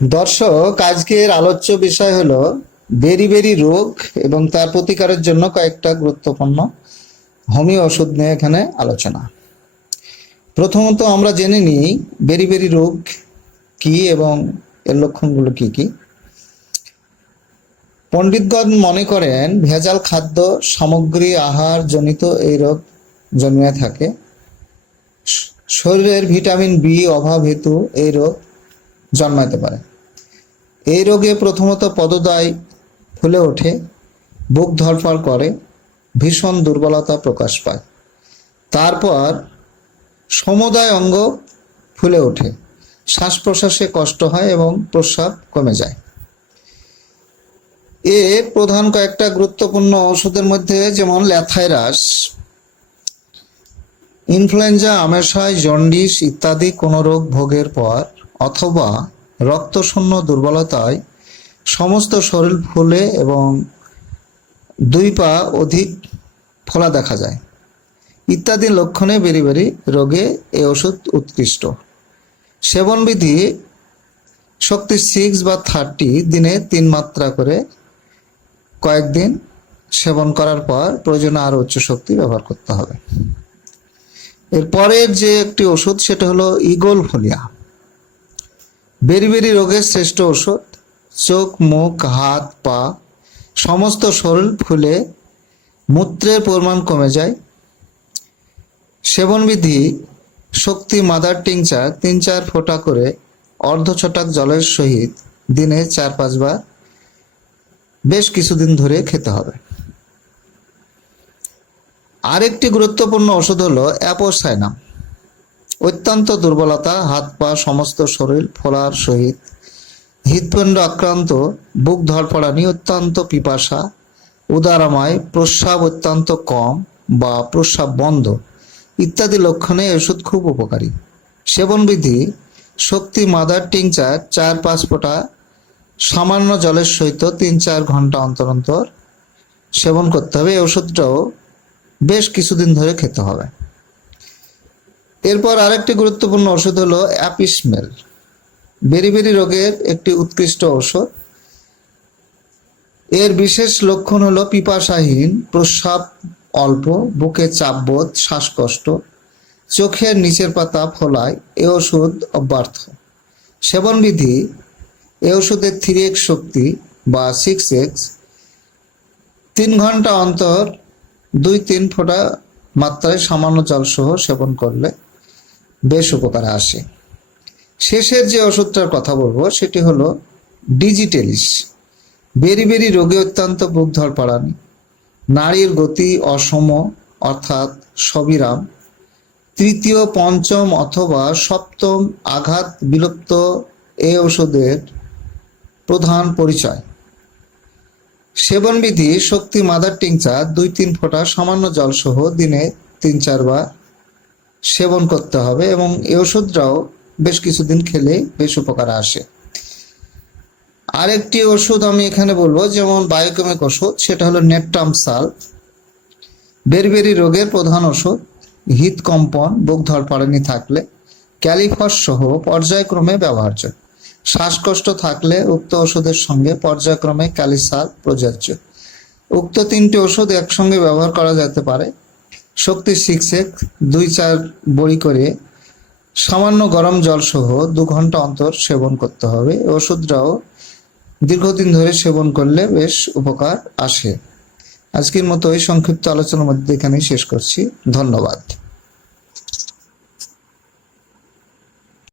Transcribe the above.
দর্শক, আজকের আলোচ্য বিষয় হলো বেরি রোগ এবং তার প্রতিকারের জন্য কয়েকটা গুরুত্বপূর্ণ হোমিও ওষুধ নিয়ে এখানে আলোচনা। প্রথমত আমরা জেনে নিই বেরি রোগ কি এবং এর লক্ষণগুলো কি কি। পণ্ডিতগণ মনে করেন ভেজাল খাদ্য সামগ্রী আহার জনিত এই রোগ জন্মিয়ে থাকে। শরীরের ভিটামিন বি অভাব হেতু এই রোগ জন্মাতে পারে। এই রোগে প্রথমত পদদ্বয় ফুলে ওঠে, বুক ধড়ফড় করে, ভীষণ দুর্বলতা প্রকাশ পায়। তারপর সমুদয় অঙ্গ ফুলে ওঠে, শ্বাস প্রশ্বাসে কষ্ট হয় এবং প্রস্রাব কমে যায়। এর প্রধান কয়েকটা গুরুত্বপূর্ণ ওষুধের মধ্যে যেমন ল্যাথাইরাস, ইনফ্লুয়েঞ্জা, আমাশয়, জন্ডিস ইত্যাদি কোনো রোগ ভোগের পর অথবা রক্তশূন্য দুর্বলতায় সমস্ত শরীর ফুলে এবং দুই পা অধিক ফোলা দেখা যায় ইত্যাদি লক্ষণে বেরি রোগে এই ওষুধ উৎকৃষ্ট। সেবনবিধি শক্তি 6 বা 30 দিনে 3 মাত্রা করে কয়েকদিন সেবন করার পর প্রয়োজনে আরও উচ্চ শক্তি ব্যবহার করতে হবে। এরপরের যে একটি ওষুধ সেটা হলো ইগলফোলিয়া, বেরি রোগের শ্রেষ্ঠ ওষুধ। চোখ, মুখ, হাত, পা সমস্ত শরীর ফুলে মূত্রের পরিমাণ কমে যায়। সেবনবিধি শক্তি মাদার টিংচার 3-4 ফোঁটা করে অর্ধ ছটাক জলের সহিত দিনে 4-5 বার বেশ কিছুদিন ধরে খেতে হবে। আরেকটি গুরুত্বপূর্ণ ওষুধ হলো অ্যাপোসাইনাম। অত্যন্ত দুর্বলতা, হাত পা সমস্ত শরীর ফোলার সহিত হৃৎপিণ্ড আক্রান্ত, বুক ধড়ফড়ানি, অত্যন্ত পিপাসা, উদারাময়, প্রস্রাব অত্যন্ত কম বা প্রস্রাব বন্ধ ইত্যাদি লক্ষণে ওষুধ খুব উপকারী। সেবনবিধি শক্তি মাদার টিংচার 4-5 ফোঁটা সামান্য জলের সহিত 3-4 ঘন্টা অন্তর অন্তর সেবন করতে হবে। এই ওষুধটাও বেশ কিছুদিন ধরে খেতে হবে। এরপর আরেকটি গুরুত্বপূর্ণ ওষুধ হলো অ্যাপিসমেল, বেরি রোগের একটি উৎকৃষ্ট ওষুধ। এর বিশেষ লক্ষণ হলো পিপাসাহীন, প্রস্রাব অল্প, বুকে চাপবোধ, শ্বাসকষ্ট, চোখের নিচের পাতা ফোলায়। এ ওষুধ অব্যর্থ। সেবনবিধি এ ওষুধের 3x শক্তি বা 6x 3 ঘন্টা অন্তর 2-3 ফোঁটা মাত্রায় সামান্য জলসহ সেবন করলে বেশ উপকারে আসে। শেষের যে ওষুধটার কথা বলবো সেটি হলো ডিজিটেলিস, বেরি রোগে অত্যন্ত বুক ধড়ফড়ানি, নাড়ীর গতি অসম অর্থাৎ সবিরাম, 3য়, 5ম অথবা 7ম আঘাত বিলুপ্ত এই ওষুধের প্রধান পরিচয়। সেবনবিধি শক্তি মাদার টিংচার 2-3 ফোঁটা সামান্য জলসহ দিনে 3-4 বার সেবন করতে হবে এবং এই ওষুধটাও বেশ কিছুদিন খেলে বেশ উপকারে আসে। আরেকটি ওষুধ আমি এখানে বলবো যেমন বায়োকেমিক ওষুধ, সেটা হলো নেপটামসাল, বেরি রোগের প্রধান ওষুধ। হৃদকম্পন, বুক ধড়ফড়ানি থাকলে ক্যালিফস সহ পর্যায়ক্রমে ব্যবহার্য। শ্বাসকষ্ট থাকলে উক্ত ওষুধের সঙ্গে পর্যায়ক্রমে ক্যালিসাল প্রযোজ্য। উক্ত 3টি ওষুধ একসঙ্গে ব্যবহার করা যেতে পারে। শক্তি 6x 2-4 বড়ি করে সামান্য গরম জল সহ 2 ঘন্টা অন্তর সেবন করতে হবে। ওষুধটাও দীর্ঘদিন ধরে সেবন করলে বেশ উপকার আসে। আজকের মতো এই সংক্ষিপ্ত আলোচনার মধ্যে এখানেই শেষ করছি। ধন্যবাদ।